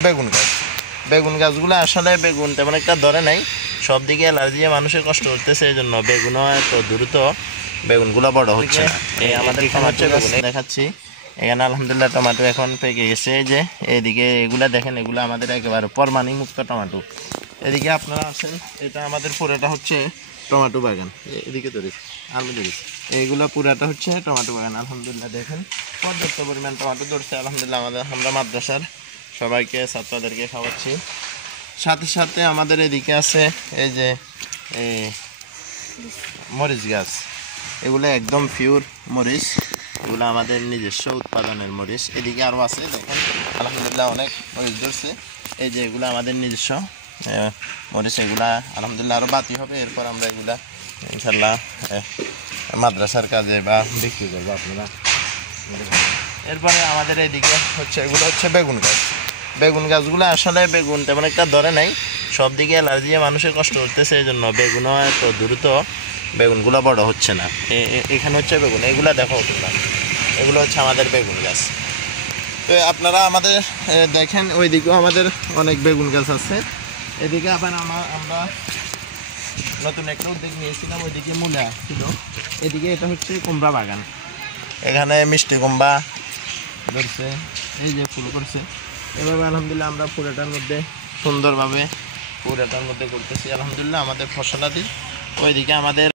বেগুন গাছগুলো আসলে বেগুন তেমন একটা ধরে নাই, সব দিকে অ্যালার্জি মানুষের কষ্ট করতেছে, এই জন্য বেগুনও এত দ্রুত বেগুনগুলো বড় হচ্ছে না। এই আমাদের টমেটো বেগুন দেখাচ্ছি, এখানে আলহামদুলিল্লাহ টমেটো এখন পেকে গেছে। এই যে এইদিকে এগুলা দেখেন, এগুলো আমাদের একেবারে পরমাণি মুক্ত টমেটো। এদিকে আপনারা আসেন, এটা আমাদের পুরোটা হচ্ছে টমেটো বাগান। এদিকে ধরেছি আমি ধরেছি, এইগুলো পুরাটা হচ্ছে টমেটো বাগান। আলহামদুলিল্লাহ দেখেন পর্যাপ্ত পরিমাণ টমেটো ধরছে আলহামদুলিল্লাহ। আমরা মাদ্রাসার সবাইকে ছাত্রদেরকে খাওয়াচ্ছি। সাথে সাথে আমাদের এদিকে আছে এই যে মরিচ গাছ, এগুলো একদম পিওর মরিচ, এগুলো আমাদের নিজস্ব উৎপাদনের মরিচ। এদিকে আরও আছে দেখেন আলহামদুলিল্লাহ অনেক মরিচ ধরছে। এই যে এগুলো আমাদের নিজস্ব মরিচ, এগুলা আলহামদুলিল্লাহ আরও বাতি হবে। এরপর আমরা এগুলা ইনশাল্লাহ মাদ্রাসার কাজে বা বিক্রি করবো আপনারা। এরপরে আমাদের এইদিকে হচ্ছে এগুলো হচ্ছে বেগুন গাছগুলো আসলে বেগুন তেমন একটা ধরে নাই, সব দিকে অ্যালার্জি মানুষের কষ্ট করতেছে, এই জন্য বেগুনও এত দ্রুত বেগুনগুলো বড় হচ্ছে না। এখানে হচ্ছে বেগুন, এগুলো দেখো তোমরা, এগুলো হচ্ছে আমাদের বেগুন গাছ। তো আপনারা আমাদের দেখেন ওইদিকেও আমাদের অনেক বেগুন গাছ আছে। এদিকে আবার আমরা নতুন একটা উদ্যোগ নিয়েছিলাম, ওইদিকে মূলা ছিল, এদিকে এটা হচ্ছে কুমড়া বাগান। এখানে মিষ্টি কুমড়া ধরছে, এই যে ফুল করছে। এভাবে আলহামদুলিল্লাহ আমরা পুরোটার মধ্যে সুন্দরভাবে পুরোটার মধ্যে করতেছি আলহামদুলিল্লাহ আমাদের ফসলাদি। ওইদিকে আমাদের